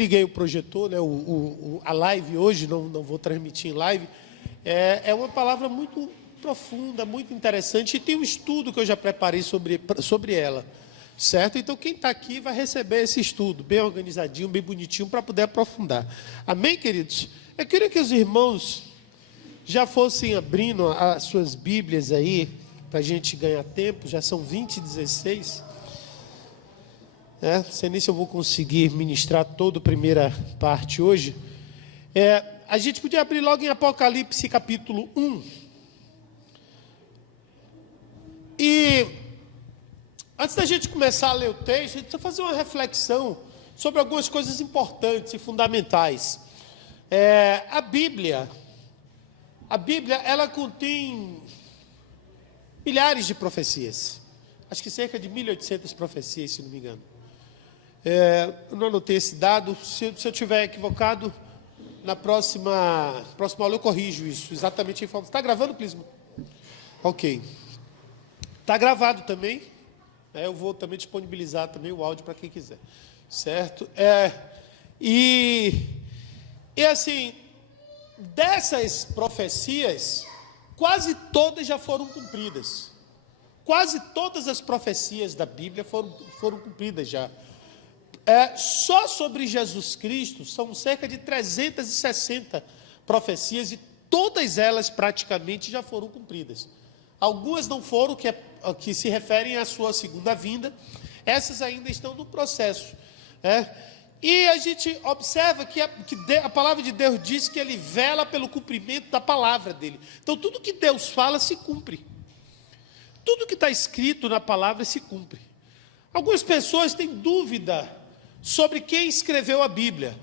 liguei o projetor, né, a live hoje, não vou transmitir em live, é uma palavra muito profunda, muito interessante, e tem um estudo que eu já preparei sobre ela, certo? Então, quem está aqui vai receber esse estudo, bem organizadinho, bem bonitinho, para poder aprofundar. Amém, queridos? Eu queria que os irmãos já fossem abrindo as suas Bíblias aí, para a gente ganhar tempo, já são 20h16. Não sei nem se eu vou conseguir ministrar toda a primeira parte hoje. A gente podia abrir logo em Apocalipse capítulo 1. E antes da gente começar a ler o texto, a gente precisa fazer uma reflexão sobre algumas coisas importantes e fundamentais. A Bíblia, ela contém milhares de profecias. Acho que cerca de 1.800 profecias, se não me engano. Eu não anotei esse dado. Se eu estiver equivocado, na próxima aula eu corrijo isso. Exatamente a informação. Está gravando, Clisma? Ok. Está gravado também. Eu vou também disponibilizar também o áudio para quem quiser. Certo? E assim, dessas profecias, quase todas já foram cumpridas. Quase todas as profecias da Bíblia foram cumpridas já. Só sobre Jesus Cristo são cerca de 360 profecias e todas elas praticamente já foram cumpridas. Algumas não foram, que se referem à sua segunda vinda. Essas ainda estão no processo. E a gente observa que a palavra de Deus diz que Ele vela pelo cumprimento da palavra dEle. Então, tudo que Deus fala se cumpre. Tudo que está escrito na palavra se cumpre. Algumas pessoas têm dúvida sobre quem escreveu a Bíblia.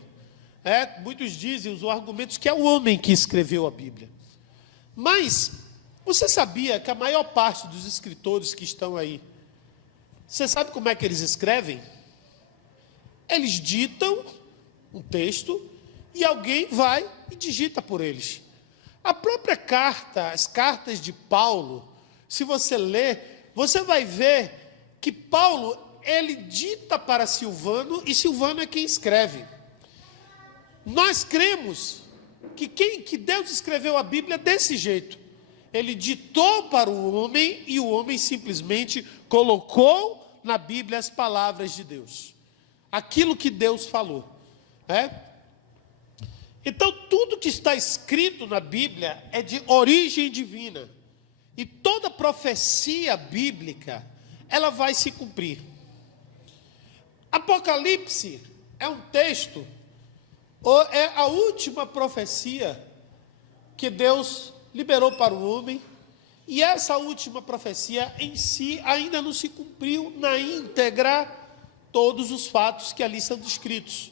Muitos dizem, os argumentos, que é o homem que escreveu a Bíblia. Mas, você sabia que a maior parte dos escritores que estão aí, você sabe como é que eles escrevem? Eles ditam um texto e alguém vai e digita por eles. A própria carta, as cartas de Paulo, se você ler, você vai ver que Paulo, ele dita para Silvano e Silvano é quem escreve. Nós cremos que Deus escreveu a Bíblia desse jeito. Ele ditou para o homem e o homem simplesmente colocou na Bíblia as palavras de Deus. Aquilo que Deus falou. Então, tudo que está escrito na Bíblia é de origem divina. E toda profecia bíblica, ela vai se cumprir. Apocalipse é um texto, ou é a última profecia que Deus liberou para o homem, e essa última profecia em si ainda não se cumpriu na íntegra todos os fatos que ali são descritos.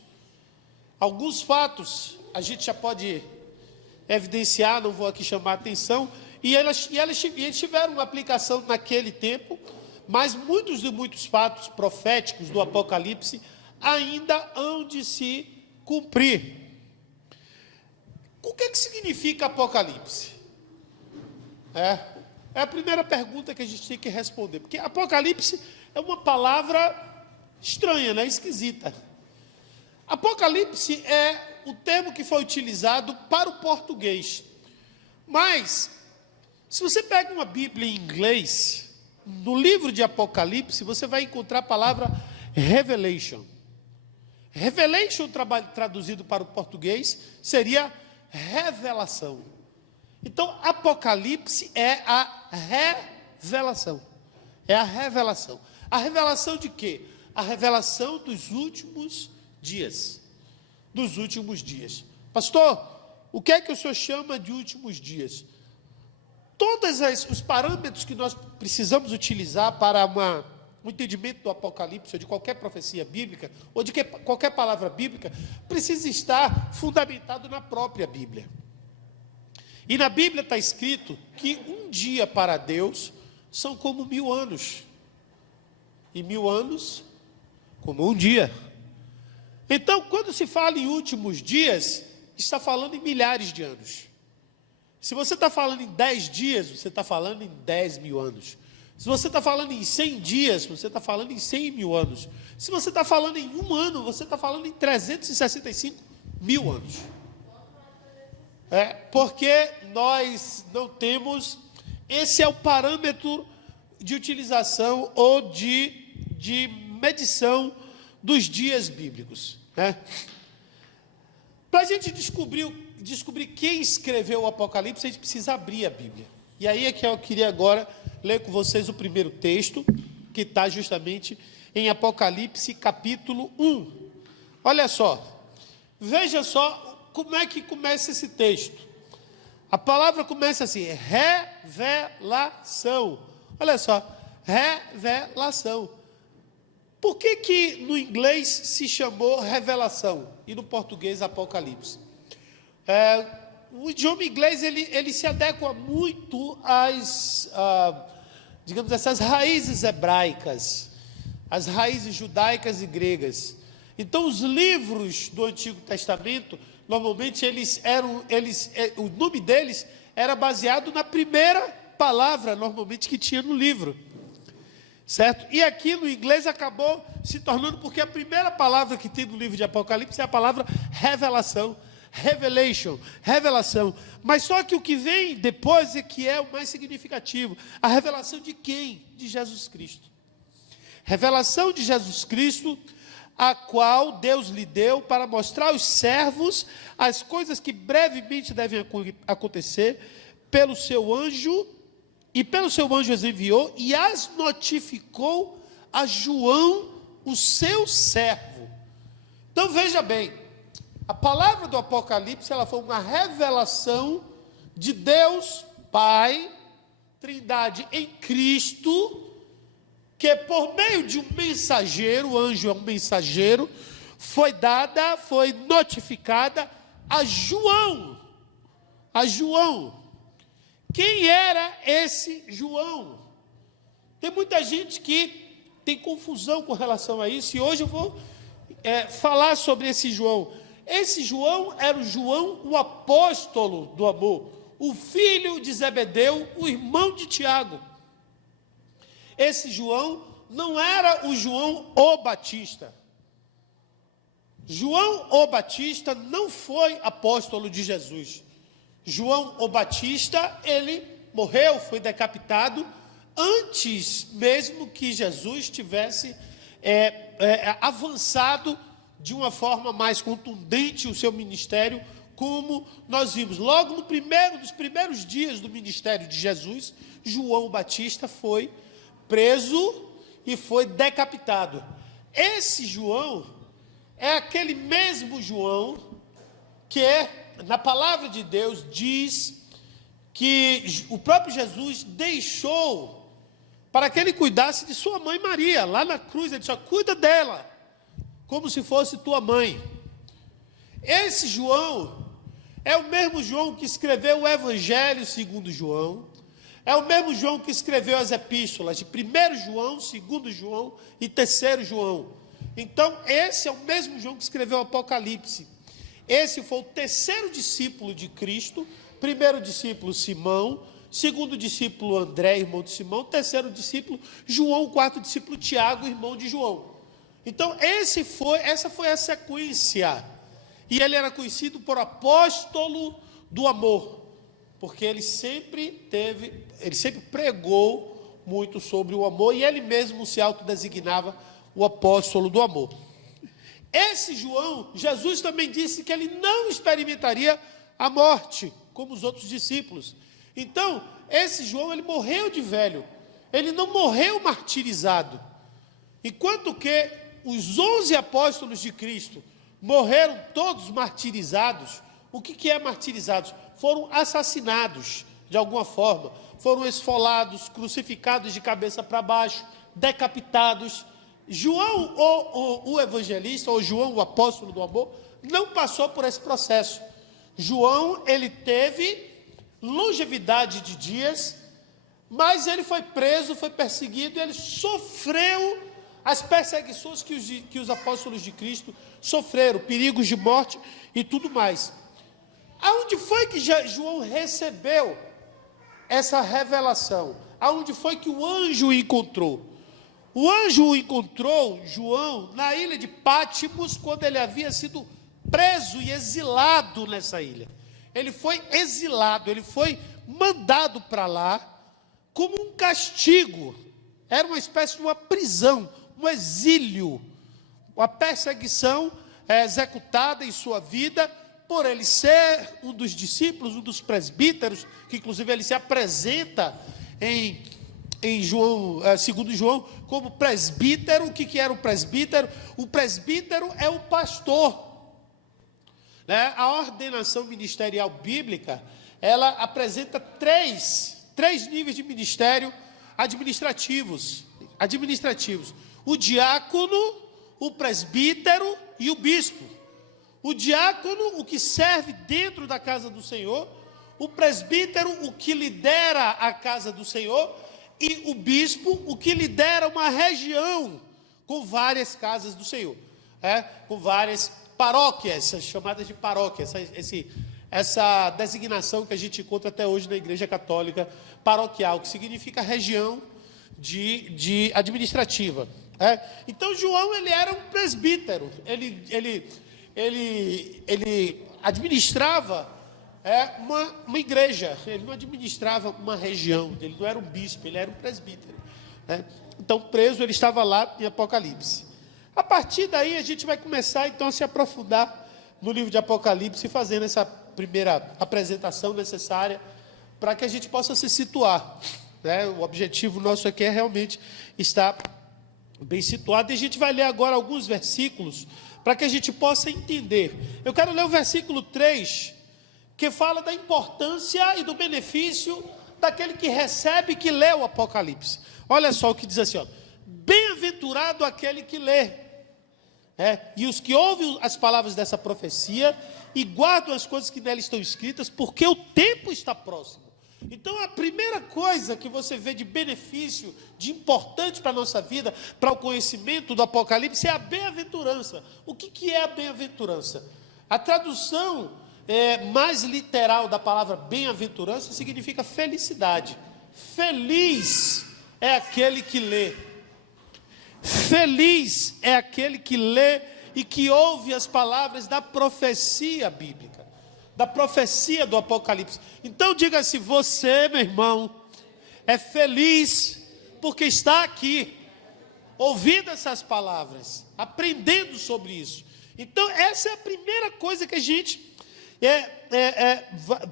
Alguns fatos a gente já pode evidenciar, não vou aqui chamar a atenção, e eles tiveram uma aplicação naquele tempo, mas muitos fatos proféticos do Apocalipse ainda hão de se cumprir. O que significa Apocalipse? É a primeira pergunta que a gente tem que responder, porque Apocalipse é uma palavra estranha, né? Esquisita. Apocalipse é o termo que foi utilizado para o português, mas se você pega uma Bíblia em inglês, no livro de Apocalipse, você vai encontrar a palavra Revelation. Revelation, traduzido para o português, seria revelação. Então, Apocalipse é a revelação. É a revelação. A revelação de quê? A revelação dos últimos dias. Dos últimos dias. Pastor, o que é que o senhor chama de últimos dias? Todos os parâmetros que nós precisamos utilizar para o entendimento do Apocalipse, ou de qualquer profecia bíblica, ou de qualquer palavra bíblica, precisa estar fundamentado na própria Bíblia. E na Bíblia está escrito que um dia para Deus são como 1000 anos. E 1000 anos como um dia. Então, quando se fala em últimos dias, está falando em milhares de anos. Se você está falando em 10 dias, você está falando em 10.000 anos. Se você está falando em 100 dias, você está falando em 100 mil anos. Se você está falando em um ano, você está falando em 365 mil anos. Porque nós não temos, esse é o parâmetro de utilização ou de medição dos dias bíblicos. Para a gente descobrir quem escreveu o Apocalipse, a gente precisa abrir a Bíblia. E aí é que eu queria agora ler com vocês o primeiro texto, que está justamente em Apocalipse capítulo 1. Olha só, veja só como é que começa esse texto. A palavra começa assim, revelação. Olha só, revelação. Por que no inglês se chamou revelação e no português Apocalipse? O idioma inglês ele se adequa muito às, digamos, essas raízes hebraicas, as raízes judaicas e gregas. Então, os livros do Antigo Testamento, normalmente o nome deles era baseado na primeira palavra, normalmente, que tinha no livro. Certo? E aqui no inglês acabou se tornando, porque a primeira palavra que tem no livro de Apocalipse é a palavra revelação, revelation, revelação. Mas só que o que vem depois é que é o mais significativo. A revelação de quem? De Jesus Cristo. Revelação de Jesus Cristo, a qual Deus lhe deu para mostrar aos servos as coisas que brevemente devem acontecer pelo seu anjo. E pelo seu anjo as enviou e as notificou a João, o seu servo. Então veja bem, a palavra do Apocalipse, ela foi uma revelação de Deus Pai, Trindade em Cristo, que por meio de um mensageiro, o anjo é um mensageiro, foi notificada a João. A João. Quem era esse João? Tem muita gente que tem confusão com relação a isso, e hoje eu vou falar sobre esse João. Esse João era o João, o apóstolo do amor, o filho de Zebedeu, o irmão de Tiago. Esse João não era o João o Batista. João o Batista não foi apóstolo de Jesus. João o Batista, ele morreu, foi decapitado, antes mesmo que Jesus tivesse avançado de uma forma mais contundente o seu ministério, como nós vimos. Logo nos primeiros dias do ministério de Jesus, João Batista foi preso e foi decapitado. Esse João é aquele mesmo João que na palavra de Deus diz que o próprio Jesus deixou para que ele cuidasse de sua mãe Maria. Lá na cruz ele disse, cuida dela, como se fosse tua mãe. Esse João é o mesmo João que escreveu o Evangelho segundo João, é o mesmo João que escreveu as epístolas de 1 João, 2 João e 3 João. Então, esse é o mesmo João que escreveu o Apocalipse. Esse foi o terceiro discípulo de Cristo, primeiro discípulo Simão, segundo discípulo André, irmão de Simão, terceiro discípulo João, quarto discípulo Tiago, irmão de João. Então, essa foi a sequência. E ele era conhecido por apóstolo do amor, porque ele sempre pregou muito sobre o amor, e ele mesmo se autodesignava o apóstolo do amor. Esse João, Jesus também disse que ele não experimentaria a morte, como os outros discípulos. Então, esse João, ele morreu de velho, ele não morreu martirizado. Enquanto que os 11 apóstolos de Cristo morreram todos martirizados. O que é martirizados? Foram assassinados, de alguma forma, foram esfolados, crucificados de cabeça para baixo, decapitados. João, o evangelista, ou João, o apóstolo do amor, não passou por esse processo. João, ele teve longevidade de dias, mas ele foi preso, foi perseguido, ele sofreu as perseguições que os apóstolos de Cristo sofreram, perigos de morte e tudo mais. Aonde foi que João recebeu essa revelação? aonde foi que o anjo o encontrou. O anjo o encontrou, João, na ilha de Pátimos, quando ele havia sido preso e exilado nessa ilha. Ele foi exilado, ele foi mandado para lá como um castigo. Era uma espécie de uma prisão, um exílio, uma perseguição executada em sua vida, por ele ser um dos discípulos, um dos presbíteros, que inclusive ele se apresenta em João, segundo João, como presbítero. O que era o presbítero? O presbítero é o pastor. Né? A ordenação ministerial bíblica, ela apresenta três níveis de ministério administrativos. O diácono, o presbítero e o bispo. O diácono, o que serve dentro da casa do Senhor. O presbítero, o que lidera a casa do Senhor. E o bispo, o que lidera uma região com várias casas do Senhor, com várias paróquias, chamadas de paróquias, essa designação que a gente encontra até hoje na Igreja Católica paroquial, que significa região de administrativa. Então João, ele era um presbítero, ele administrava uma igreja, ele não administrava uma região, ele não era um bispo, ele era um presbítero. Então, preso, ele estava lá em Apocalipse. A partir daí, a gente vai começar, então, a se aprofundar no livro de Apocalipse, fazendo essa primeira apresentação necessária, para que a gente possa se situar. O objetivo nosso aqui é realmente estar bem situado, e a gente vai ler agora alguns versículos, para que a gente possa entender. Eu quero ler o versículo 3, que fala da importância e do benefício daquele que recebe e que lê o Apocalipse. Olha só o que diz assim, bem-aventurado aquele que lê, e os que ouvem as palavras dessa profecia e guardam as coisas que nela estão escritas, porque o tempo está próximo. Então, a primeira coisa que você vê de benefício, de importante para a nossa vida, para o conhecimento do Apocalipse, é a bem-aventurança. O que é a bem-aventurança? A tradução mais literal da palavra bem-aventurança significa felicidade. Feliz é aquele que lê. Feliz é aquele que lê e que ouve as palavras da profecia bíblica, da profecia do Apocalipse. Então diga assim: você, meu irmão, é feliz porque está aqui, ouvindo essas palavras, aprendendo sobre isso. Então essa é a primeira coisa que a gente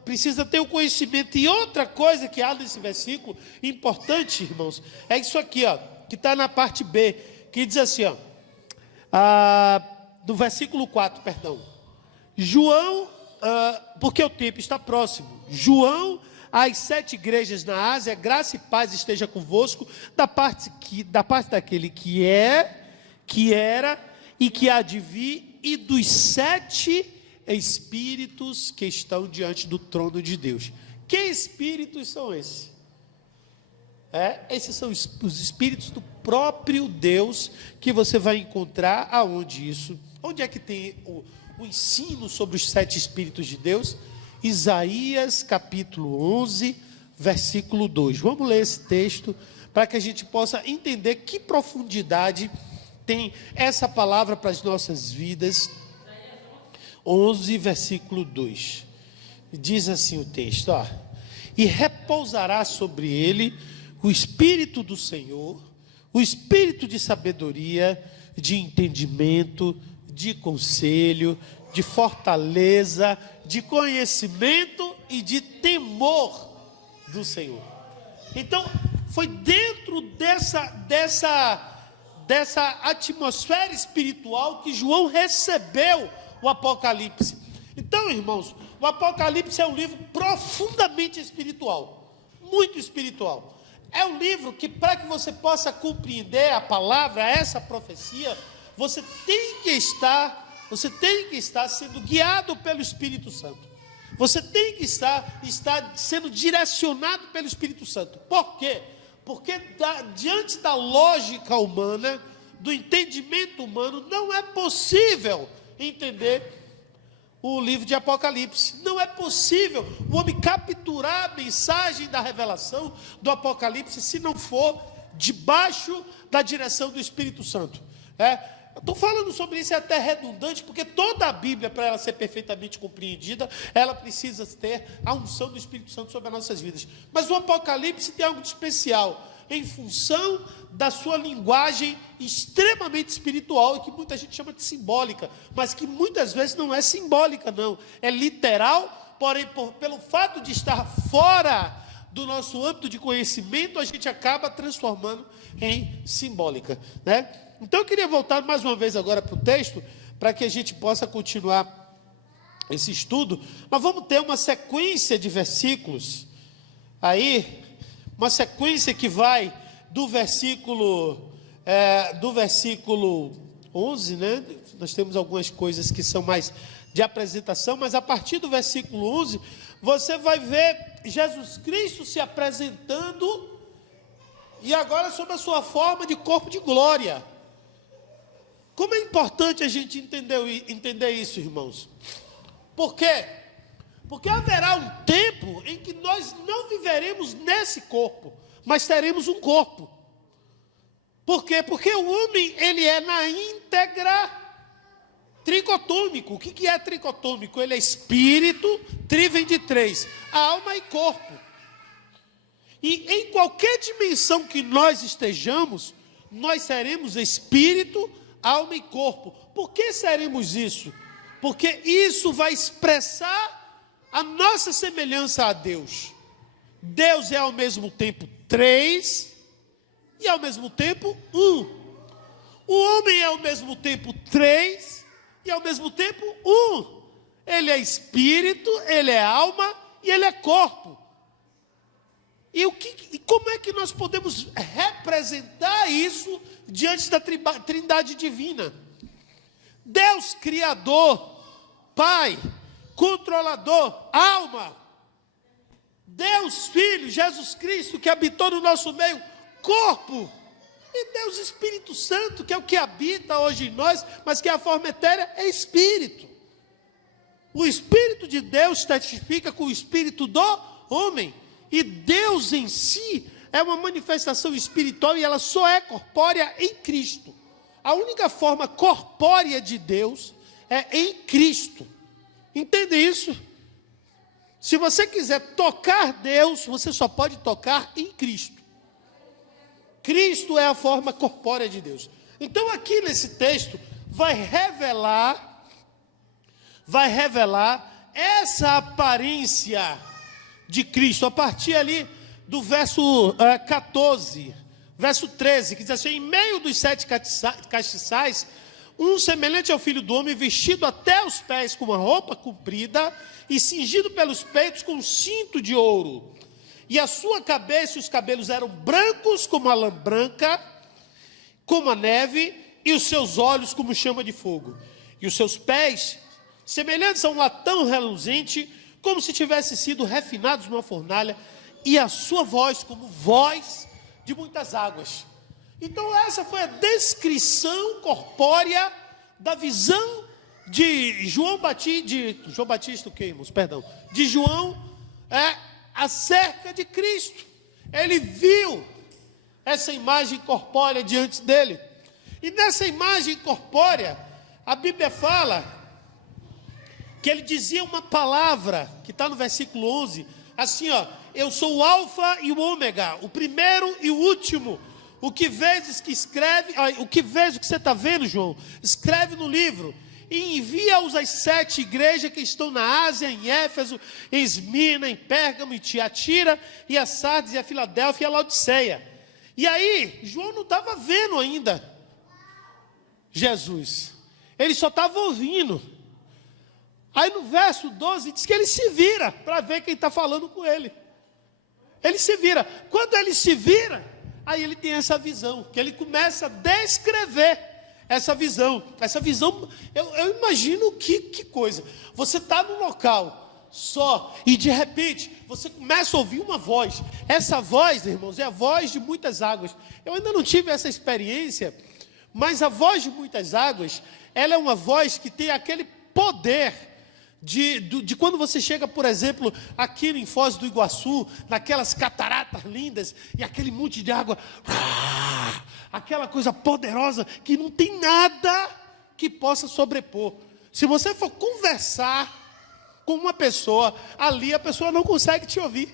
precisa ter o conhecimento. E outra coisa que há nesse versículo, importante, irmãos, é isso aqui, que está na parte B, que diz assim, do versículo 4, perdão. João, porque o tempo está próximo. João, às 7 igrejas na Ásia, graça e paz esteja convosco, da parte daquele que é, que era e que há de vir, e dos 7 espíritos que estão diante do trono de Deus. Que espíritos são esses? Esses são os espíritos do próprio Deus, que você vai encontrar onde é que tem o ensino sobre os 7 espíritos de Deus? Isaías capítulo 11, versículo 2. Vamos ler esse texto, para que a gente possa entender que profundidade tem essa palavra para as nossas vidas. 11, versículo 2, diz assim o texto, e repousará sobre ele o Espírito do Senhor, o Espírito de sabedoria, de entendimento, de conselho, de fortaleza, de conhecimento e de temor do Senhor. Então, foi dentro dessa atmosfera espiritual que João recebeu o Apocalipse. Então, irmãos, o Apocalipse é um livro profundamente espiritual, muito espiritual. É um livro que, para que você possa compreender a palavra, essa profecia, você tem que estar sendo guiado pelo Espírito Santo. Você tem que estar sendo direcionado pelo Espírito Santo. Por quê? Porque diante da lógica humana, do entendimento humano, não é possível entender o livro de Apocalipse. Não é possível o homem capturar a mensagem da revelação do Apocalipse se não for debaixo da direção do Espírito Santo. Eu estou falando sobre isso, é até redundante, porque toda a Bíblia, para ela ser perfeitamente compreendida, ela precisa ter a unção do Espírito Santo sobre as nossas vidas. Mas o Apocalipse tem algo de especial, em função da sua linguagem extremamente espiritual, e que muita gente chama de simbólica, mas que muitas vezes não é simbólica, não. É literal, porém, pelo fato de estar fora do nosso âmbito de conhecimento, a gente acaba transformando em simbólica, né? Então eu queria voltar mais uma vez agora para o texto, para que a gente possa continuar esse estudo. Mas vamos ter uma sequência de versículos aí, uma sequência que vai do versículo 11, né? Nós temos algumas coisas que são mais de apresentação, mas a partir do versículo 11, você vai ver Jesus Cristo se apresentando, e agora sob a sua forma de corpo de glória. Como é importante a gente entender isso, irmãos? Por quê? Porque haverá um tempo em que nós não viveremos nesse corpo, mas teremos um corpo. Por quê? Porque o homem, ele é na íntegra tricotômico. O que é tricotômico? Ele é espírito, tri vem de três, alma e corpo. E em qualquer dimensão que nós estejamos, nós seremos espírito, alma e corpo. Por que seremos isso? Porque isso vai expressar a nossa semelhança a Deus. Deus é ao mesmo tempo três e ao mesmo tempo um. O homem é ao mesmo tempo três e ao mesmo tempo um. Ele é espírito, ele é alma e ele é corpo. E como é que nós podemos representar isso diante da trindade divina? Deus Criador, Pai, Controlador, alma. Deus Filho, Jesus Cristo, que habitou no nosso meio, corpo. E Deus Espírito Santo, que é o que habita hoje em nós, mas que a forma etérea é Espírito. O Espírito de Deus testifica com o Espírito do homem. E Deus em si é uma manifestação espiritual e ela só é corpórea em Cristo. A única forma corpórea de Deus é em Cristo. Entende isso? Se você quiser tocar Deus, você só pode tocar em Cristo. Cristo é a forma corpórea de Deus. Então aqui nesse texto vai revelar essa aparência de Cristo, a partir ali do verso 14, verso 13, que diz assim: em meio dos 7 castiçais, um semelhante ao Filho do Homem, vestido até os pés com uma roupa comprida e cingido pelos peitos com um cinto de ouro. E a sua cabeça e os cabelos eram brancos como a lã branca, como a neve, e os seus olhos como chama de fogo. E os seus pés, semelhantes a um latão reluzente, como se tivessem sido refinados numa fornalha, e a sua voz como voz de muitas águas. Então essa foi a descrição corpórea da visão de João acerca de Cristo. Ele viu essa imagem corpórea diante dele. E nessa imagem corpórea, a Bíblia fala que ele dizia uma palavra, que está no versículo 11, assim, ó: eu sou o alfa e o ômega, o primeiro e o último. O que vezes que escreve, o que vezes que você está vendo, João, escreve no livro, e envia-os às 7 igrejas que estão na Ásia, em Éfeso, em Esmirna, em Pérgamo, em Tiatira, e a Sardes, e a Filadélfia, e a Laodiceia. E aí, João não estava vendo ainda Jesus, ele só estava ouvindo. Aí no verso 12 diz que ele se vira para ver quem está falando com ele. Ele se vira. Quando ele se vira, aí ele tem essa visão, que ele começa a descrever essa visão. Essa visão, eu imagino que coisa. Você está num local só, e de repente, você começa a ouvir uma voz. Essa voz, irmãos, é a voz de muitas águas. Eu ainda não tive essa experiência, mas a voz de muitas águas, ela é uma voz que tem aquele poder de quando você chega, por exemplo, aqui em Foz do Iguaçu, naquelas cataratas lindas, e aquele monte de água, aquela coisa poderosa, que não tem nada que possa sobrepor. Se você for conversar com uma pessoa, ali a pessoa não consegue te ouvir.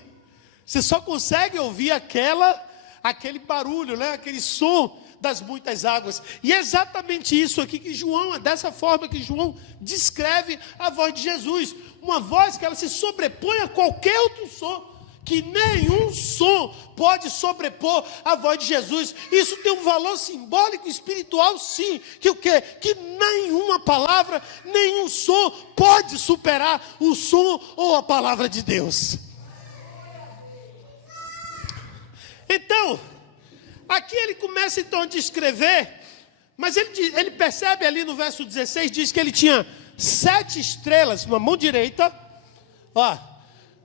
Você só consegue ouvir aquele barulho, né? Aquele som das muitas águas. E é exatamente isso aqui que João, é dessa forma que João descreve a voz de Jesus. Uma voz que ela se sobrepõe a qualquer outro som, que nenhum som pode sobrepor a voz de Jesus. Isso tem um valor simbólico e espiritual, sim. Que o quê? Que nenhuma palavra, nenhum som pode superar o som ou a palavra de Deus. Então, aqui ele começa então a descrever, mas ele percebe ali no verso 16, diz que ele tinha 7 estrelas na mão direita, ó,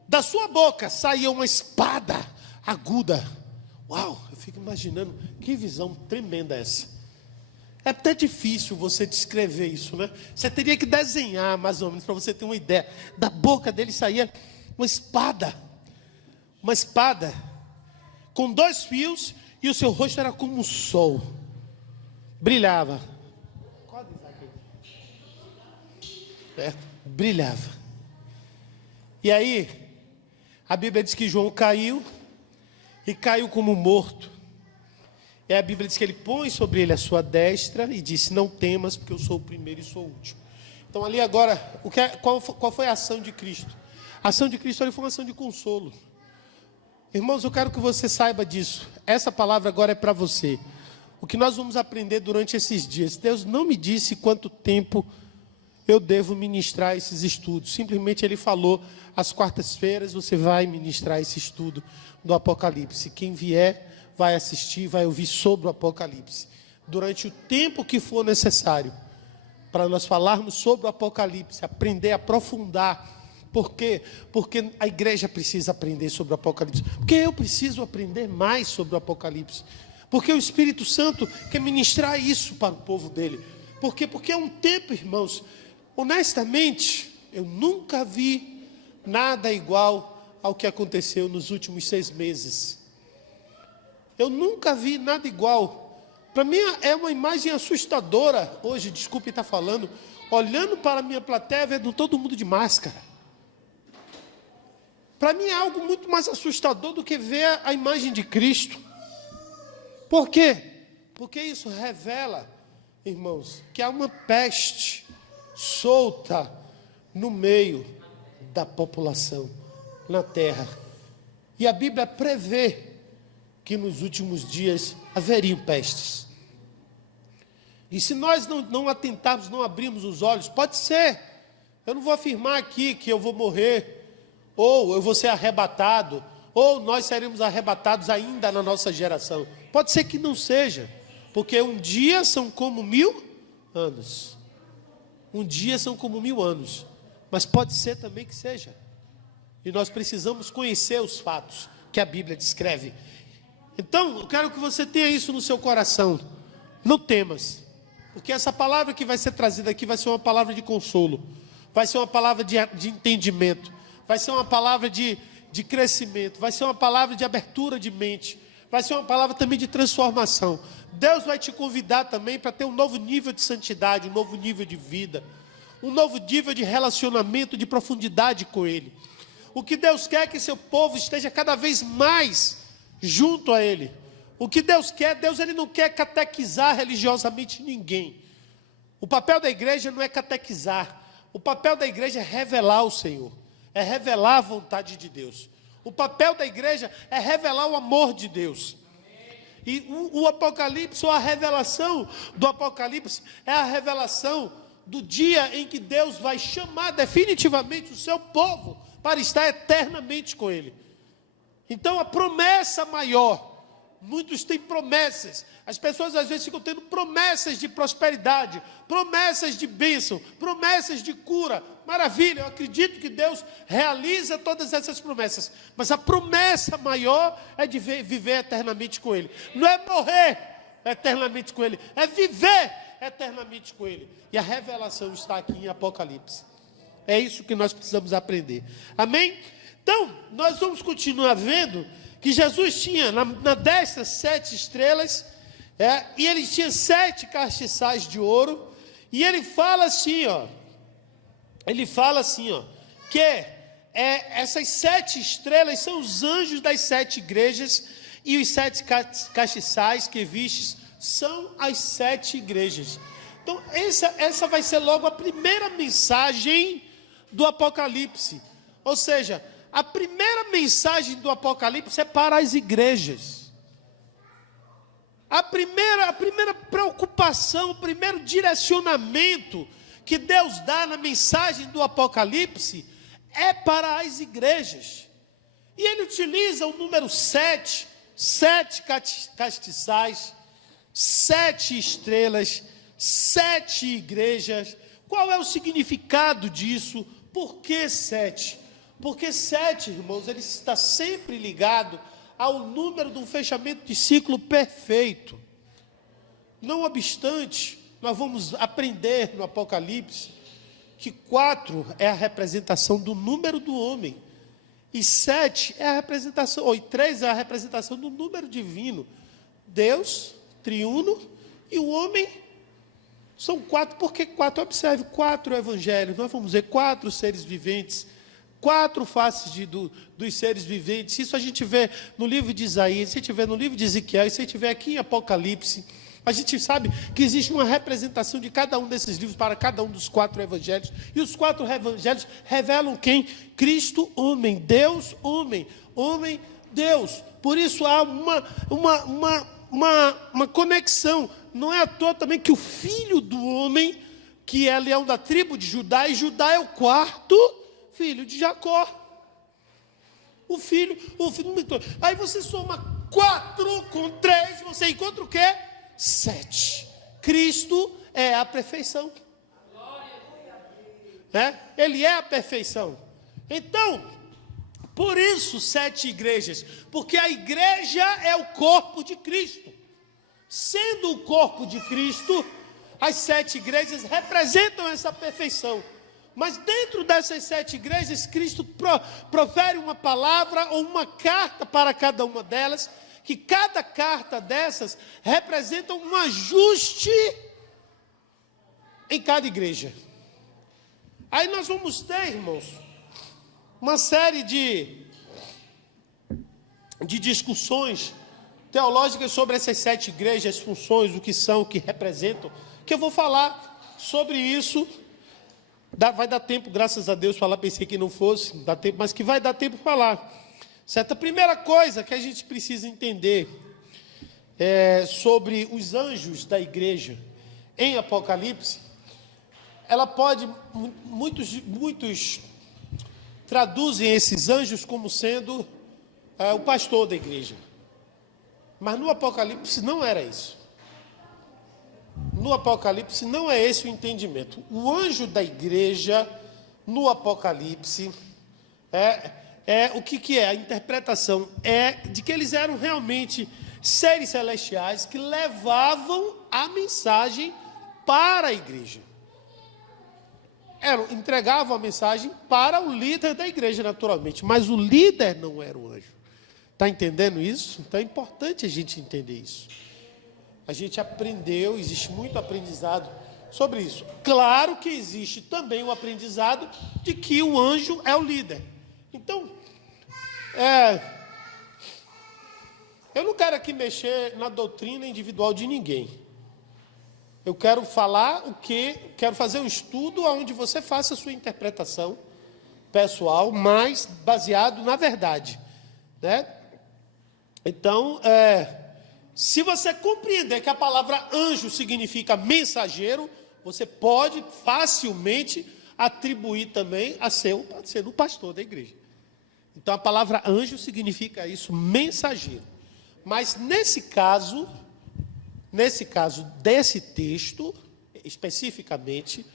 da sua boca saía uma espada aguda. Uau, eu fico imaginando, que visão tremenda essa. É até difícil você descrever isso, né? Você teria que desenhar mais ou menos, para você ter uma ideia. Da boca dele saía uma espada com 2 fios, e o seu rosto era como o sol, brilhava. Brilhava. E aí, a Bíblia diz que João caiu, e caiu como morto. E a Bíblia diz que ele põe sobre ele a sua destra, e disse: não temas, porque eu sou o primeiro e sou o último. Então ali agora, qual foi a ação de Cristo? A ação de Cristo ali foi uma ação de consolo. Irmãos, eu quero que você saiba disso. Essa palavra agora é para você. O que nós vamos aprender durante esses dias. Deus não me disse quanto tempo eu devo ministrar esses estudos. Simplesmente Ele falou: às quartas-feiras você vai ministrar esse estudo do Apocalipse. Quem vier vai assistir, vai ouvir sobre o Apocalipse. Durante o tempo que for necessário, para nós falarmos sobre o Apocalipse, aprender, aprofundar. Por quê? Porque a igreja precisa aprender sobre o Apocalipse. Porque eu preciso aprender mais sobre o Apocalipse. Porque o Espírito Santo quer ministrar isso para o povo dele. Por quê? Porque é um tempo, irmãos, honestamente, eu nunca vi nada igual ao que aconteceu nos últimos 6 meses. Eu nunca vi nada igual. Para mim é uma imagem assustadora hoje, desculpe estar falando, olhando para a minha plateia, vendo todo mundo de máscara. Para mim é algo muito mais assustador do que ver a imagem de Cristo. Por quê? Porque isso revela, irmãos, que há uma peste solta no meio da população, na terra. E a Bíblia prevê que nos últimos dias haveriam pestes. E se nós não atentarmos, não abrirmos os olhos, pode ser, eu não vou afirmar aqui que eu vou morrer, ou eu vou ser arrebatado, ou nós seremos arrebatados ainda na nossa geração. Pode ser que não seja, porque um dia são como 1000 anos. Um dia são como 1000 anos, mas pode ser também que seja. E nós precisamos conhecer os fatos que a Bíblia descreve. Então, eu quero que você tenha isso no seu coração. Não temas, porque essa palavra que vai ser trazida aqui vai ser uma palavra de consolo, vai ser uma palavra de entendimento, vai ser uma palavra de crescimento, vai ser uma palavra de abertura de mente, vai ser uma palavra também de transformação. Deus vai te convidar também para ter um novo nível de santidade, um novo nível de vida, um novo nível de relacionamento, de profundidade com Ele. O que Deus quer é que seu povo esteja cada vez mais junto a Ele. O que Deus quer, Ele não quer catequizar religiosamente ninguém. O papel da igreja não é catequizar. O papel da igreja é revelar o Senhor, é revelar a vontade de Deus. O papel da igreja é revelar o amor de Deus. E o Apocalipse, ou a revelação do Apocalipse, é a revelação do dia em que Deus vai chamar definitivamente o seu povo para estar eternamente com Ele. Então a promessa maior, muitos têm promessas, as pessoas às vezes ficam tendo promessas de prosperidade, promessas de bênção, promessas de cura, maravilha, eu acredito que Deus realiza todas essas promessas, mas a promessa maior é de viver eternamente com Ele, não é morrer eternamente com Ele, é viver eternamente com Ele, e a revelação está aqui em Apocalipse. É isso que nós precisamos aprender. Amém? Então, nós vamos continuar vendo que Jesus tinha na destra 7 estrelas, e ele tinha 7 castiçais de ouro, e ele fala assim, ó, que essas 7 estrelas são os anjos das 7 igrejas, e os 7 castiçais que vistes são as 7 igrejas. Então, essa vai ser logo a primeira mensagem do Apocalipse. Ou seja, a primeira mensagem do Apocalipse é para as igrejas. A primeira preocupação, o primeiro direcionamento que Deus dá na mensagem do Apocalipse é para as igrejas. E ele utiliza o número 7, 7 castiçais, 7 estrelas, 7 igrejas. Qual é o significado disso? Por que 7? Porque 7, irmãos, ele está sempre ligado ao número de um fechamento de ciclo perfeito. Não obstante, nós vamos aprender no Apocalipse que 4 é a representação do número do homem, e 7 é a representação, e 3 é a representação do número divino. Deus, triuno, e o homem são 4, porque 4, observe, 4 evangelhos, nós vamos ver 4 seres viventes, 4 faces dos seres viventes. Isso a gente vê no livro de Isaías, a gente vê no livro de Ezequiel, isso a gente vê aqui em Apocalipse. A gente sabe que existe uma representação de cada um desses livros para cada um dos 4 evangelhos. E os 4 evangelhos revelam quem? Cristo, homem, Deus, homem, homem, Deus. Por isso há uma conexão. Não é à toa também que o filho do homem, que é leão da tribo de Judá, e Judá é o 4º filho de Jacó. O filho. Aí você soma 4 com 3, você encontra o quê? 7. Cristo é a perfeição. Ele é a perfeição. Então, por isso 7 igrejas, porque a igreja é o corpo de Cristo. Sendo o corpo de Cristo, as 7 igrejas representam essa perfeição. Mas dentro dessas 7 igrejas, Cristo profere uma palavra ou uma carta para cada uma delas, que cada carta dessas representa um ajuste em cada igreja. Aí nós vamos ter, irmãos, uma série de discussões teológicas sobre essas 7 igrejas, as funções, o que são, o que representam, que eu vou falar sobre isso. Vai dar tempo, graças a Deus, falar, pensei que não fosse, dá tempo, mas que vai dar tempo para falar. Certo? A primeira coisa que a gente precisa entender sobre os anjos da igreja em Apocalipse, ela pode, muitos traduzem esses anjos como sendo o pastor da igreja. Mas no Apocalipse não era isso. No Apocalipse não é esse o entendimento. O anjo da igreja, no Apocalipse, o que é? A interpretação é de que eles eram realmente seres celestiais que levavam a mensagem para a igreja. Entregavam a mensagem para o líder da igreja, naturalmente, mas o líder não era o anjo. Está entendendo isso? Então é importante a gente entender isso. A gente aprendeu, existe muito aprendizado sobre isso. Claro que existe também o aprendizado de que o anjo é o líder. Então, eu não quero aqui mexer na doutrina individual de ninguém. Eu quero falar quero fazer um estudo onde você faça a sua interpretação pessoal, mas baseado na verdade, né? Então, se você compreender que a palavra anjo significa mensageiro, você pode facilmente atribuir também a ser o pastor da igreja. Então a palavra anjo significa isso, mensageiro. Mas nesse caso desse texto, especificamente,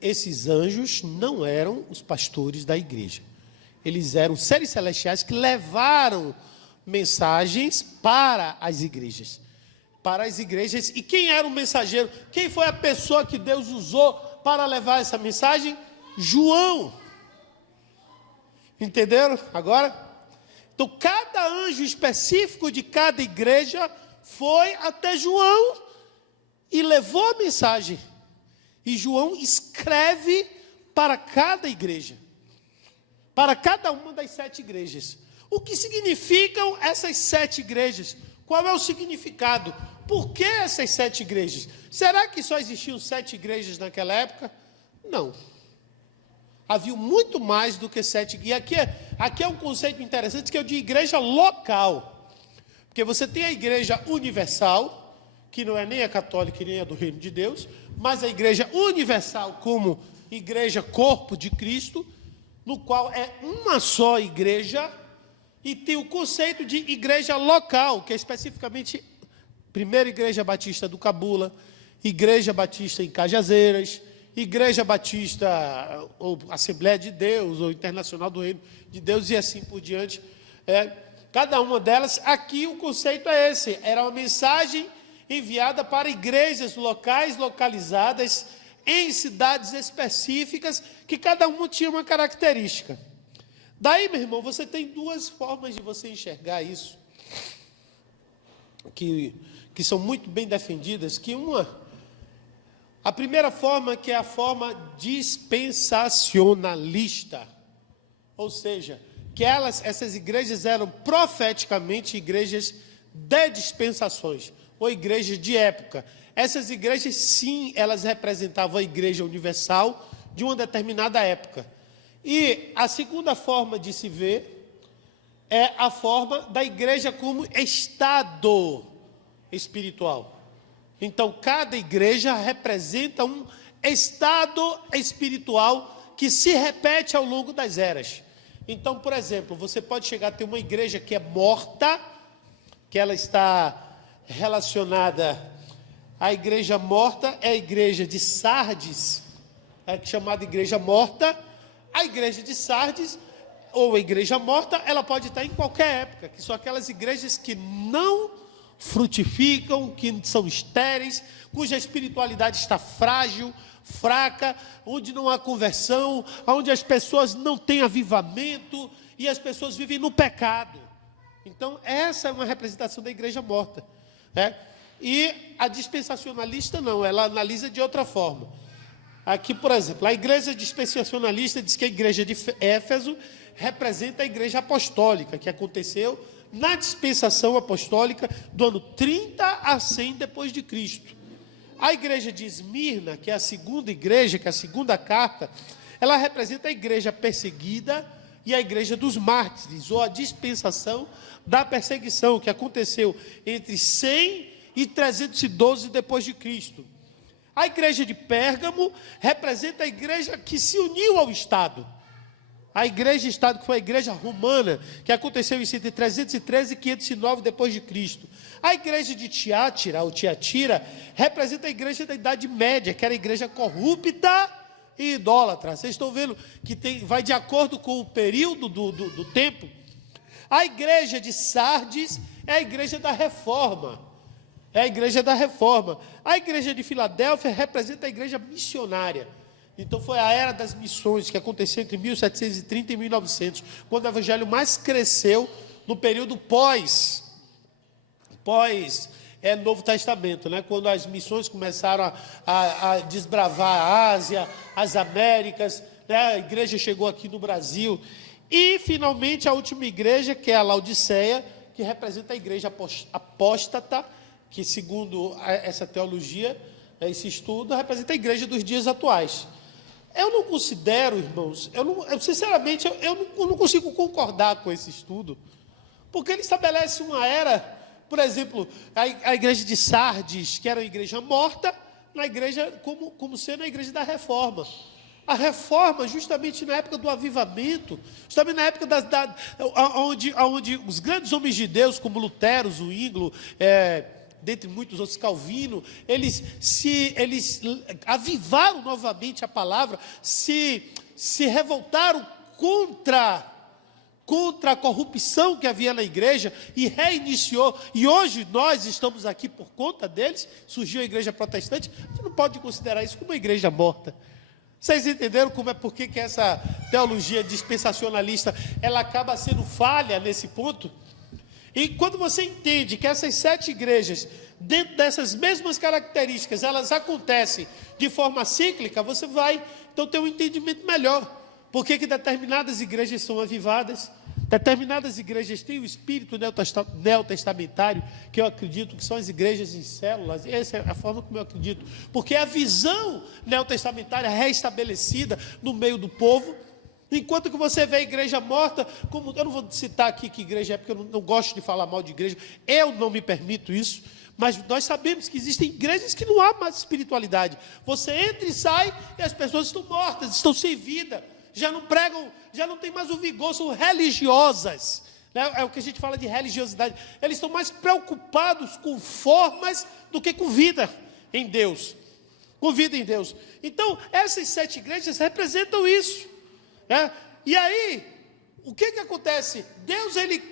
esses anjos não eram os pastores da igreja. Eles eram seres celestiais que levaram mensagens para as igrejas. E quem era o mensageiro? Quem foi a pessoa que Deus usou para levar essa mensagem? João. Entenderam agora? Então, cada anjo específico de cada igreja foi até João e levou a mensagem. E João escreve para cada igreja, para cada uma das 7 igrejas. O que significam essas 7 igrejas? Qual é o significado? Por que essas 7 igrejas? Será que só existiam 7 igrejas naquela época? Não. Havia muito mais do que 7. E aqui é um conceito interessante, que é o de igreja local. Porque você tem a igreja universal, que não é nem a católica nem a do reino de Deus, mas a igreja universal como igreja corpo de Cristo, no qual é uma só igreja, e tem o conceito de igreja local, que é especificamente Primeira Igreja Batista do Cabula, Igreja Batista em Cajazeiras, Igreja Batista, ou Assembleia de Deus, ou Internacional do Reino de Deus, e assim por diante. Cada uma delas, aqui o conceito é esse, era uma mensagem enviada para igrejas locais, localizadas em cidades específicas, que cada uma tinha uma característica. Daí, meu irmão, você tem 2 formas de você enxergar isso, que são muito bem defendidas, a primeira forma, que é a forma dispensacionalista, ou seja, que essas igrejas eram profeticamente igrejas de dispensações, ou igrejas de época. Essas igrejas, sim, elas representavam a igreja universal de uma determinada época. E a segunda forma de se ver é a forma da igreja como estado espiritual. Então, cada igreja representa um estado espiritual que se repete ao longo das eras. Então, por exemplo, você pode chegar a ter uma igreja que é morta, que ela está relacionada à igreja morta, é a igreja de Sardes, é chamada igreja morta. A igreja de Sardes, ou a igreja morta, ela pode estar em qualquer época, que são aquelas igrejas que não frutificam, que são estéreis, cuja espiritualidade está frágil, fraca, onde não há conversão, onde as pessoas não têm avivamento e as pessoas vivem no pecado. Então, essa é uma representação da igreja morta. E a dispensacionalista não, ela analisa de outra forma. Aqui, por exemplo, a igreja dispensacionalista diz que a igreja de Éfeso representa a igreja apostólica, que aconteceu na dispensação apostólica do ano 30 a 100 depois de Cristo. A igreja de Esmirna, que é a segunda igreja, que é a segunda carta, ela representa a igreja perseguida e a igreja dos mártires, ou a dispensação da perseguição, que aconteceu entre 100 e 312 depois de Cristo. A igreja de Pérgamo representa a igreja que se uniu ao Estado. A igreja-estado, que foi a igreja romana, que aconteceu entre 313 e 509 depois de Cristo. A igreja de Tiátira, ou Tiatira, representa a igreja da Idade Média, que era a igreja corrupta e idólatra. Vocês estão vendo que vai de acordo com o período do tempo. A igreja de Sardes é a igreja da Reforma. É a igreja da Reforma. A igreja de Filadélfia representa a igreja missionária. Então foi a era das missões, que aconteceu entre 1730 e 1900, quando o evangelho mais cresceu no período pós Novo Testamento, né? Quando as missões começaram a desbravar a Ásia, as Américas, né? A igreja chegou aqui no Brasil. E, finalmente, a última igreja, que é a Laodiceia, que representa a igreja apóstata, que, segundo essa teologia, esse estudo, representa a igreja dos dias atuais. Eu não considero, irmãos, sinceramente, eu não consigo concordar com esse estudo, porque ele estabelece uma era, por exemplo, a igreja de Sardes, que era uma igreja morta, na igreja, como sendo a igreja da Reforma. A Reforma, justamente na época do avivamento, justamente na época onde os grandes homens de Deus, como Lutero, Zwinglio, dentre muitos outros, Calvino, eles avivaram novamente a palavra, se revoltaram contra a corrupção que havia na igreja e reiniciou. E hoje nós estamos aqui por conta deles. Surgiu a igreja protestante. Você não pode considerar isso como uma igreja morta. Vocês entenderam por que essa teologia dispensacionalista ela acaba sendo falha nesse ponto? E quando você entende que essas 7 igrejas, dentro dessas mesmas características, elas acontecem de forma cíclica, você vai então ter um entendimento melhor. Por que determinadas igrejas são avivadas? Determinadas igrejas têm o espírito neotestamentário, que eu acredito que são as igrejas em células. Essa é a forma como eu acredito. Porque é a visão neotestamentária restabelecida no meio do povo. Enquanto que você vê a igreja morta, como eu não vou citar aqui que igreja é, porque eu não gosto de falar mal de igreja. Eu não me permito isso. Mas nós sabemos que existem igrejas que não há mais espiritualidade. Você entra e sai e as pessoas estão mortas, estão sem vida. Já não pregam, já não tem mais o vigor, são religiosas, né? É o que a gente fala de religiosidade. Eles estão mais preocupados com formas do que com vida em Deus. Com vida em Deus. Então, essas 7 igrejas representam isso, né? E aí, o que acontece? Deus, ele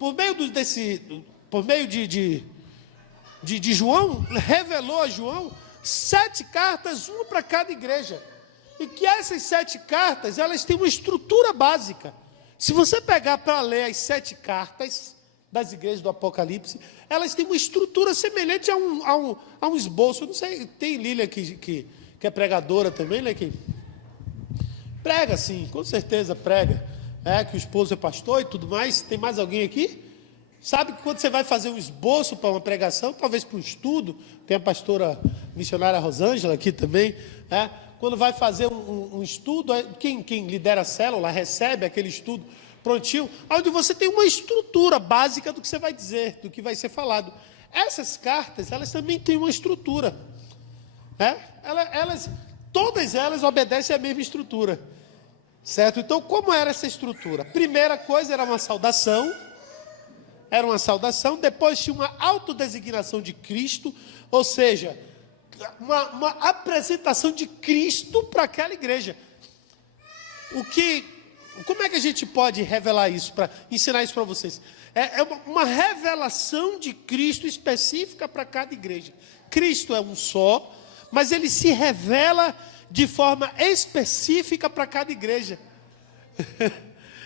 por meio de João, revelou a João 7 cartas, uma para cada igreja. E que essas 7 cartas, elas têm uma estrutura básica. Se você pegar para ler as 7 cartas das igrejas do Apocalipse, elas têm uma estrutura semelhante a um esboço. Eu não sei, tem Lília que é pregadora também, né? Que prega, sim, com certeza prega. Que o esposo é pastor e tudo mais. Tem mais alguém aqui? Sabe que quando você vai fazer um esboço para uma pregação, talvez para um estudo, tem a pastora missionária Rosângela aqui também, quando vai fazer um estudo, quem lidera a célula recebe aquele estudo prontinho, onde você tem uma estrutura básica do que você vai dizer, do que vai ser falado. Essas cartas, elas também têm uma estrutura, todas elas obedecem à mesma estrutura, certo? Então, como era essa estrutura? Primeira coisa era uma saudação, depois tinha uma autodesignação de Cristo, ou seja, uma apresentação de Cristo para aquela igreja. Como é que a gente pode revelar isso, para ensinar isso para vocês? É uma revelação de Cristo específica para cada igreja. Cristo é um só, mas ele se revela de forma específica para cada igreja.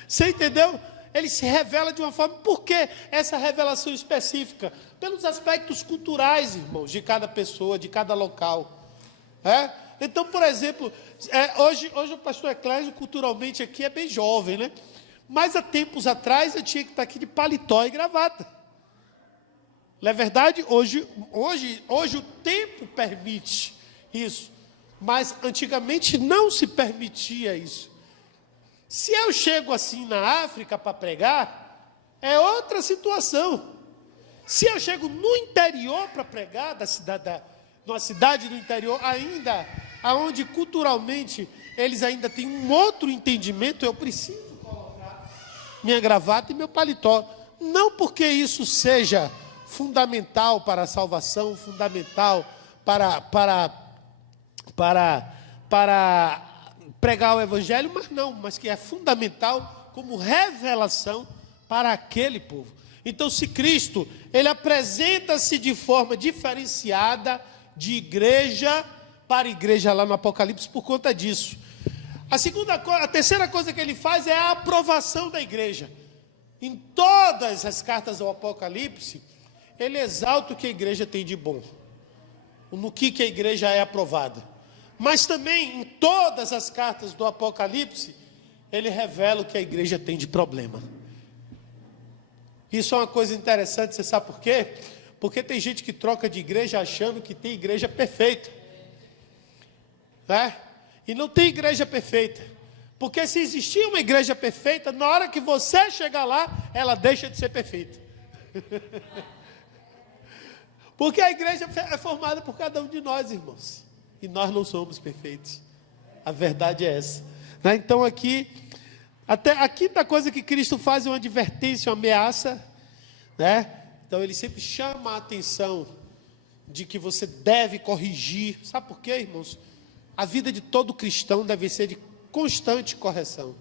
Você entendeu? Ele se revela de uma forma. Por que essa revelação específica? Pelos aspectos culturais, irmãos, de cada pessoa, de cada local. Então, por exemplo, hoje o pastor Eclésio, culturalmente aqui, é bem jovem, né? Mas há tempos atrás eu tinha que estar aqui de paletó e gravata. Não é verdade? Hoje o tempo permite isso. Mas antigamente não se permitia isso. Se eu chego assim na África para pregar, é outra situação. Se eu chego no interior para pregar, numa cidade do interior, ainda, onde culturalmente eles ainda têm um outro entendimento, eu preciso colocar minha gravata e meu paletó. Não porque isso seja fundamental para a salvação, fundamental para pregar o evangelho, mas que é fundamental como revelação para aquele povo. Então, se Cristo, ele apresenta-se de forma diferenciada de igreja para igreja lá no Apocalipse por conta disso. A terceira coisa que ele faz é a aprovação da igreja. Em todas as cartas do Apocalipse, ele exalta o que a igreja tem de bom, no que a igreja é aprovada. Mas também, em todas as cartas do Apocalipse, ele revela o que a igreja tem de problema. Isso é uma coisa interessante, você sabe por quê? Porque tem gente que troca de igreja achando que tem igreja perfeita. E não tem igreja perfeita. Porque se existir uma igreja perfeita, na hora que você chegar lá, ela deixa de ser perfeita. Porque a igreja é formada por cada um de nós, irmãos. E nós não somos perfeitos. A verdade é essa. Então aqui, até a quinta coisa que Cristo faz é uma advertência, uma ameaça. Então ele sempre chama a atenção de que você deve corrigir. Sabe por quê, irmãos? A vida de todo cristão deve ser de constante correção.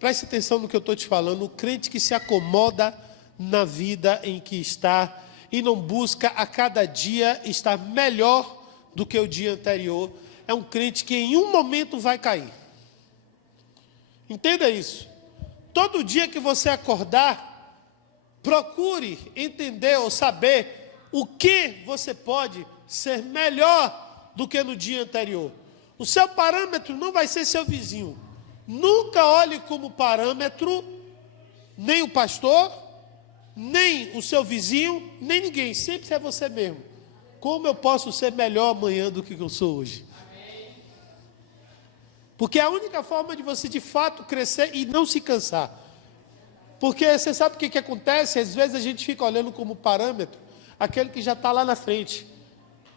Preste atenção no que eu estou te falando. O crente que se acomoda na vida em que está e não busca a cada dia estar melhor do que o dia anterior, é um crente que em um momento vai cair. Entenda isso. Todo dia que você acordar, procure entender ou saber o que você pode ser melhor do que no dia anterior. O seu parâmetro não vai ser seu vizinho. Nunca olhe como parâmetro nem o pastor, nem o seu vizinho, nem ninguém. Sempre é você mesmo. Como eu posso ser melhor amanhã do que eu sou hoje? Porque é a única forma de você de fato crescer e não se cansar. Porque você sabe o que acontece? Às vezes a gente fica olhando como parâmetro aquele que já está lá na frente.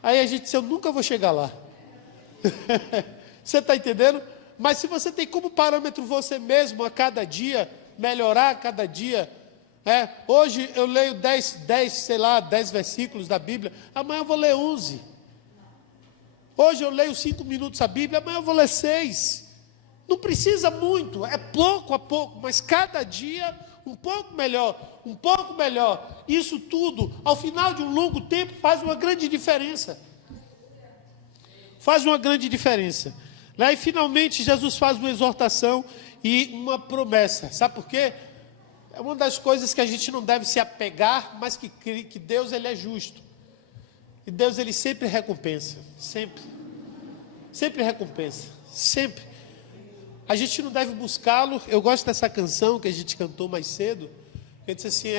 Aí a gente diz, eu nunca vou chegar lá. Você está entendendo? Mas se você tem como parâmetro você mesmo a cada dia, melhorar a cada dia. Hoje eu leio 10 versículos da Bíblia, amanhã eu vou ler 11. Hoje eu leio 5 minutos a Bíblia, amanhã eu vou ler 6. Não precisa muito, é pouco a pouco, mas cada dia um pouco melhor, um pouco melhor. Isso tudo, ao final de um longo tempo, faz uma grande diferença. Faz uma grande diferença. Lá e finalmente Jesus faz uma exortação e uma promessa. Sabe por quê? É uma das coisas que a gente não deve se apegar, mas que Deus ele é justo. E Deus ele sempre recompensa, sempre. Sempre recompensa, sempre. A gente não deve buscá-lo. Eu gosto dessa canção que a gente cantou mais cedo. Que diz assim,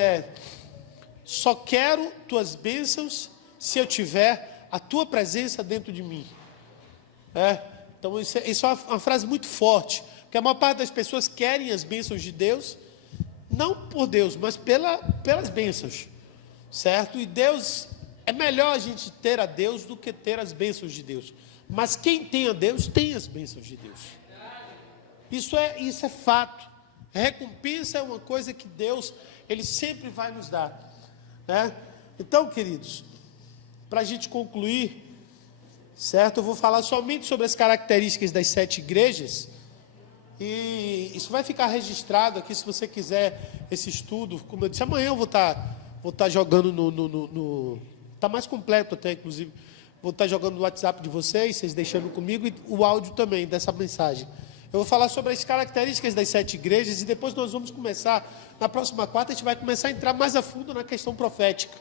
só quero tuas bênçãos se eu tiver a tua presença dentro de mim. Então isso é uma frase muito forte. Porque a maior parte das pessoas querem as bênçãos de Deus, não por Deus, mas pelas bênçãos. Certo? E Deus, é melhor a gente ter a Deus do que ter as bênçãos de Deus. Mas quem tem a Deus, tem as bênçãos de Deus. Isso é fato. A recompensa é uma coisa que Deus, Ele sempre vai nos dar. Então, queridos, para a gente concluir, certo? Eu vou falar somente sobre as características das 7 igrejas. E isso vai ficar registrado aqui, se você quiser esse estudo. Como eu disse, amanhã eu vou estar jogando está mais completo até, inclusive. Vou estar jogando no WhatsApp de vocês deixando comigo, e o áudio também dessa mensagem. Eu vou falar sobre as características das 7 igrejas, e depois nós vamos começar, na próxima quarta, a gente vai começar a entrar mais a fundo na questão profética,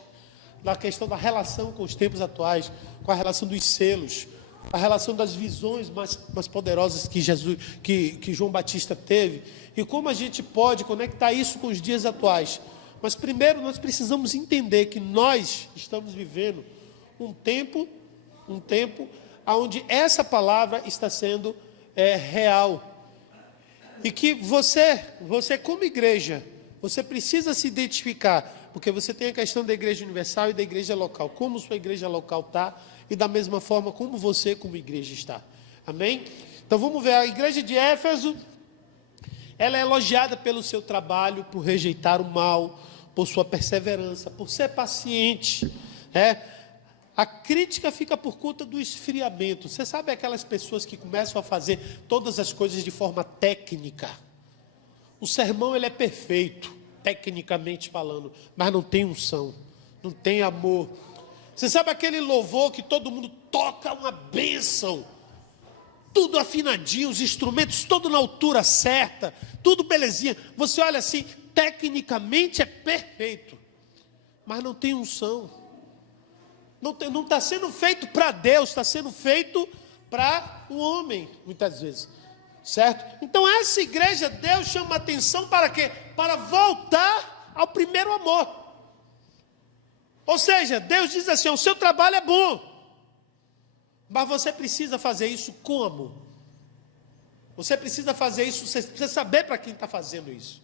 na questão da relação com os tempos atuais, com a relação dos selos, a relação das visões mais poderosas que João Batista teve, e como a gente pode conectar isso com os dias atuais. Mas primeiro nós precisamos entender que nós estamos vivendo um tempo onde essa palavra está sendo real. E que você como igreja, você precisa se identificar, porque você tem a questão da igreja universal e da igreja local. Como sua igreja local está, e da mesma forma como você como igreja está. Amém? Então vamos ver, a igreja de Éfeso, ela é elogiada pelo seu trabalho, por rejeitar o mal, por sua perseverança, por ser paciente. A crítica fica por conta do esfriamento. Você sabe aquelas pessoas que começam a fazer todas as coisas de forma técnica? O sermão ele é perfeito, tecnicamente falando, mas não tem unção, não tem amor. Você sabe aquele louvor que todo mundo toca uma bênção, tudo afinadinho, os instrumentos todos na altura certa, tudo belezinha. Você olha assim, tecnicamente é perfeito, mas não tem unção. Não está sendo feito para Deus, está sendo feito para o homem, muitas vezes. Certo? Então essa igreja, Deus chama atenção para quê? Para voltar ao primeiro amor. Ou seja, Deus diz assim, o seu trabalho é bom, mas você precisa fazer isso como? Você precisa fazer isso, você precisa saber para quem está fazendo isso.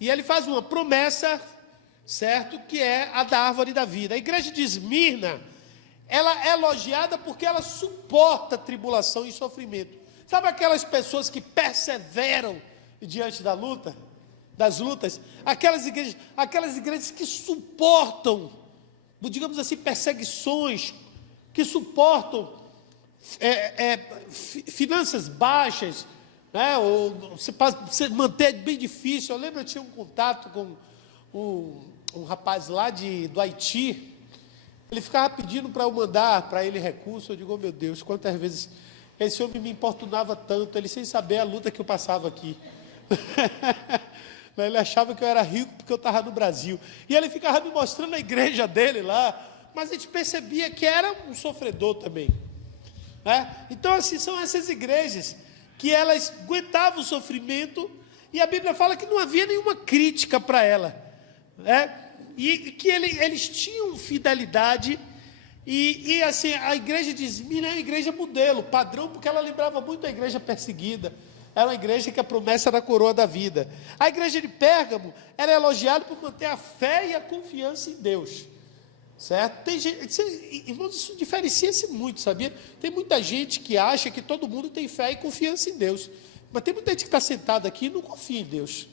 E ele faz uma promessa, certo? Que é a da árvore da vida. A igreja de Esmirna, ela é elogiada porque ela suporta tribulação e sofrimento. Sabe aquelas pessoas que perseveram diante das lutas? Aquelas igrejas que suportam, digamos assim, perseguições, que suportam finanças baixas, ou você manter bem difícil. Eu lembro, eu tinha um contato com um rapaz lá do Haiti, Ele ficava pedindo para eu mandar para ele recurso. Eu digo, oh, meu Deus, quantas vezes esse homem me importunava tanto, ele sem saber a luta que eu passava aqui. Ele achava que eu era rico porque eu estava no Brasil. E ele ficava me mostrando a igreja dele lá, mas a gente percebia que era um sofredor também. Então, assim, são essas igrejas que elas aguentavam o sofrimento, e a Bíblia fala que não havia nenhuma crítica para ela. E que eles tinham fidelidade, e assim, a igreja de Esmirna é a igreja modelo, padrão, porque ela lembrava muito a igreja perseguida. Era uma igreja que a promessa era a coroa da vida. A igreja de Pérgamo era elogiada por manter a fé e a confiança em Deus. Certo? Tem gente, irmãos, isso diferencia-se muito, sabia? Tem muita gente que acha que todo mundo tem fé e confiança em Deus. Mas tem muita gente que está sentada aqui e não confia em Deus.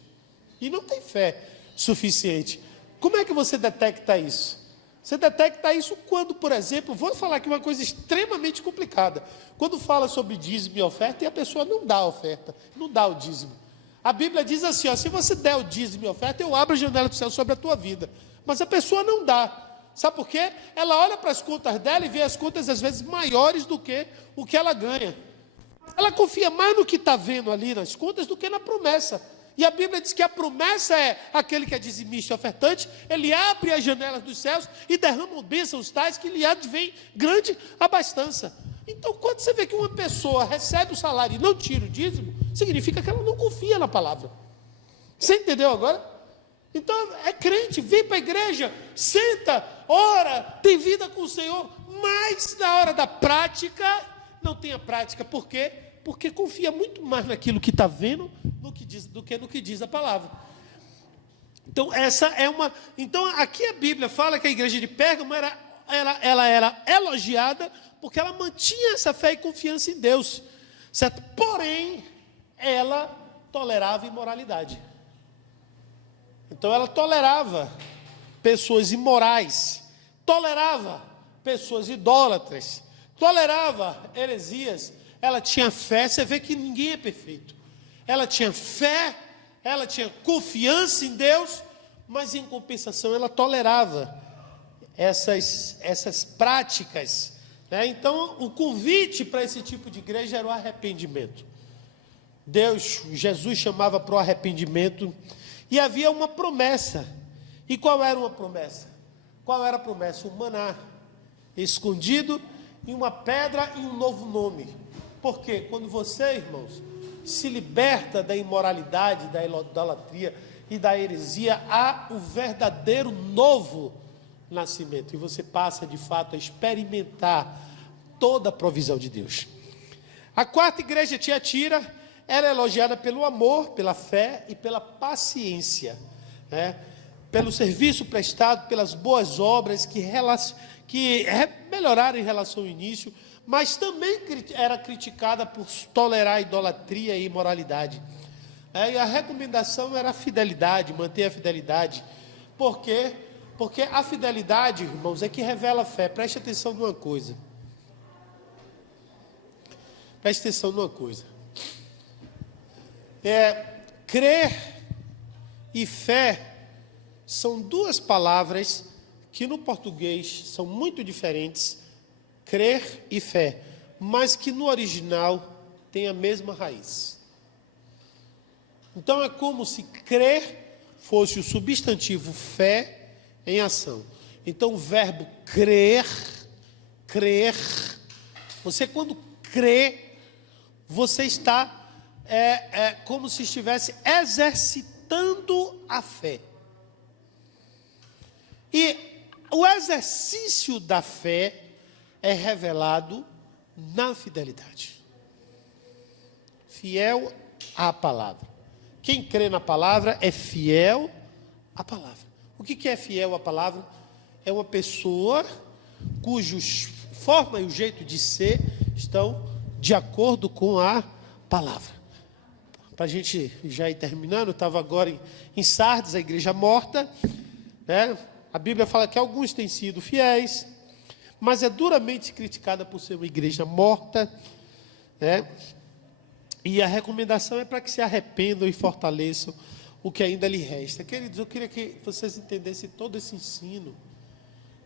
E não tem fé suficiente. Como é que você detecta isso? Você detecta isso quando, por exemplo, vou falar aqui uma coisa extremamente complicada. Quando fala sobre dízimo e oferta, e a pessoa não dá a oferta, não dá o dízimo. A Bíblia diz assim, ó, se você der o dízimo e oferta, eu abro a janela do céu sobre a tua vida. Mas a pessoa não dá. Sabe por quê? Ela olha para as contas dela e vê as contas às vezes maiores do que o que ela ganha. Ela confia mais no que está vendo ali nas contas do que na promessa. E a Bíblia diz que a promessa é aquele que é dizimista e ofertante, ele abre as janelas dos céus e derrama bênçãos tais que lhe advém grande abastança. Então, quando você vê que uma pessoa recebe o salário e não tira o dízimo, significa que ela não confia na palavra. Você entendeu agora? Então, é crente, vem para a igreja, senta, ora, tem vida com o Senhor, mas na hora da prática, não tem a prática. Por quê? Porque confia muito mais naquilo que está vendo do que no que diz a palavra. Então, essa é uma... Então, aqui a Bíblia fala que a igreja de Pérgamo ela era elogiada porque ela mantinha essa fé e confiança em Deus, certo? Porém, ela tolerava imoralidade. Então, ela tolerava pessoas imorais, tolerava pessoas idólatras, tolerava heresias. Ela tinha fé, você vê que ninguém é perfeito. Ela tinha fé, ela tinha confiança em Deus, mas em compensação ela tolerava essas práticas. Então, o convite para esse tipo de igreja era o arrependimento. Jesus chamava para o arrependimento, e havia uma promessa. E qual era uma promessa? Qual era a promessa? Um maná escondido em uma pedra e um novo nome. Porque quando você, irmãos, se liberta da imoralidade, da idolatria e da heresia, há o verdadeiro novo nascimento. E você passa, de fato, a experimentar toda a provisão de Deus. A quarta igreja, Tiatira, era elogiada pelo amor, pela fé e pela paciência, pelo serviço prestado, pelas boas obras que melhoraram em relação ao início, mas também era criticada por tolerar a idolatria e imoralidade. E a recomendação era a fidelidade, manter a fidelidade. Por quê? Porque a fidelidade, irmãos, é que revela a fé. Preste atenção numa coisa. Preste atenção numa coisa. Crer e fé são duas palavras que no português são muito diferentes. Crer e fé, mas que no original tem a mesma raiz. Então é como se crer fosse o substantivo fé em ação. Então o verbo crer, você quando crê, você está como se estivesse exercitando a fé. E o exercício da fé é revelado na fidelidade. Fiel à palavra. Quem crê na palavra é fiel à palavra. O que é fiel à palavra? É uma pessoa cujos forma e o jeito de ser estão de acordo com a palavra. Para a gente já ir terminando, eu estava agora em Sardes, a igreja morta, A Bíblia fala que alguns têm sido fiéis, mas é duramente criticada por ser uma igreja morta, E a recomendação é para que se arrependam e fortaleçam o que ainda lhe resta. Queridos, eu queria que vocês entendessem todo esse ensino,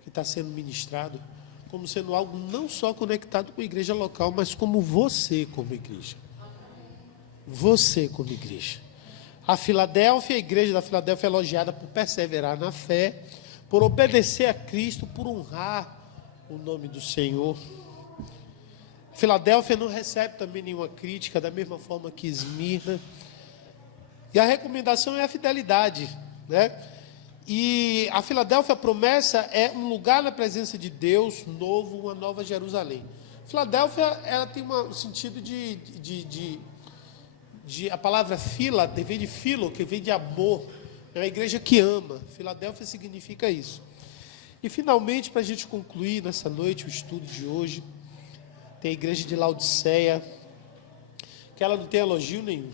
que está sendo ministrado como sendo algo não só conectado com a igreja local, mas como você como igreja. Você como igreja. A igreja da Filadélfia é elogiada por perseverar na fé, por obedecer a Cristo, por honrar o nome do Senhor. Filadélfia não recebe também nenhuma crítica, da mesma forma que Esmirna. E a recomendação é a fidelidade, né? E a Filadélfia, a promessa é um lugar na presença de Deus novo, uma nova Jerusalém. Filadélfia, ela tem um sentido a palavra fila, vem de filo, que vem de amor. É uma igreja que ama. Filadélfia significa isso. E finalmente, para a gente concluir nessa noite o estudo de hoje, tem a igreja de Laodiceia, que ela não tem elogio nenhum.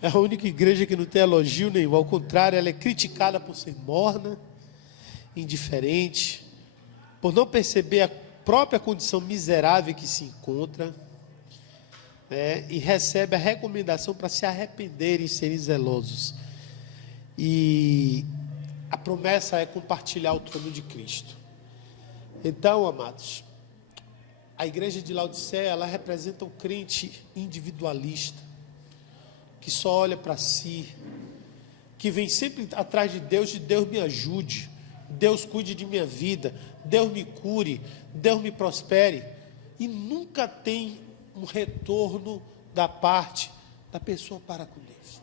É a única igreja que não tem elogio nenhum. Ao contrário, ela é criticada por ser morna, indiferente, por não perceber a própria condição miserável que se encontra, né? E recebe a recomendação para se arrependerem e serem zelosos. E a promessa é compartilhar o trono de Cristo. Então, amados, a igreja de Laodiceia, ela representa um crente individualista, que só olha para si, que vem sempre atrás de Deus me ajude, Deus cuide de minha vida, Deus me cure, Deus me prospere, e nunca tem um retorno da parte da pessoa para com Deus.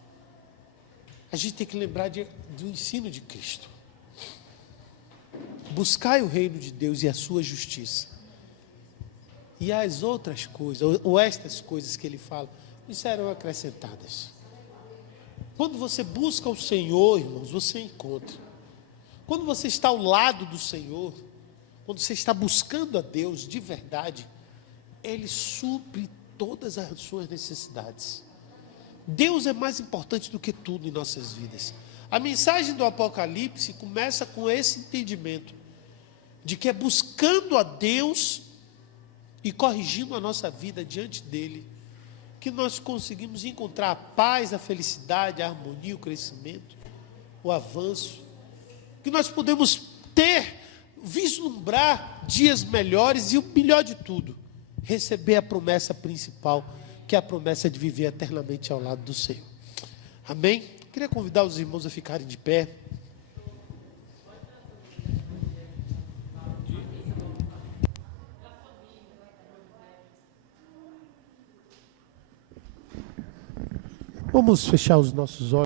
A gente tem que lembrar do ensino de Cristo. Buscai o reino de Deus e a sua justiça, e as outras coisas, ou estas coisas que ele fala, lhe serão acrescentadas. Quando você busca o Senhor, irmãos, você encontra. Quando você está ao lado do Senhor, quando você está buscando a Deus de verdade, Ele supre todas as suas necessidades. Deus é mais importante do que tudo em nossas vidas. A mensagem do Apocalipse começa com esse entendimento, de que é buscando a Deus e corrigindo a nossa vida diante dEle, que nós conseguimos encontrar a paz, a felicidade, a harmonia, o crescimento, o avanço, que nós podemos vislumbrar dias melhores e o melhor de tudo, receber a promessa principal, que é a promessa de viver eternamente ao lado do Senhor. Amém? Queria convidar os irmãos a ficarem de pé. Vamos fechar os nossos olhos.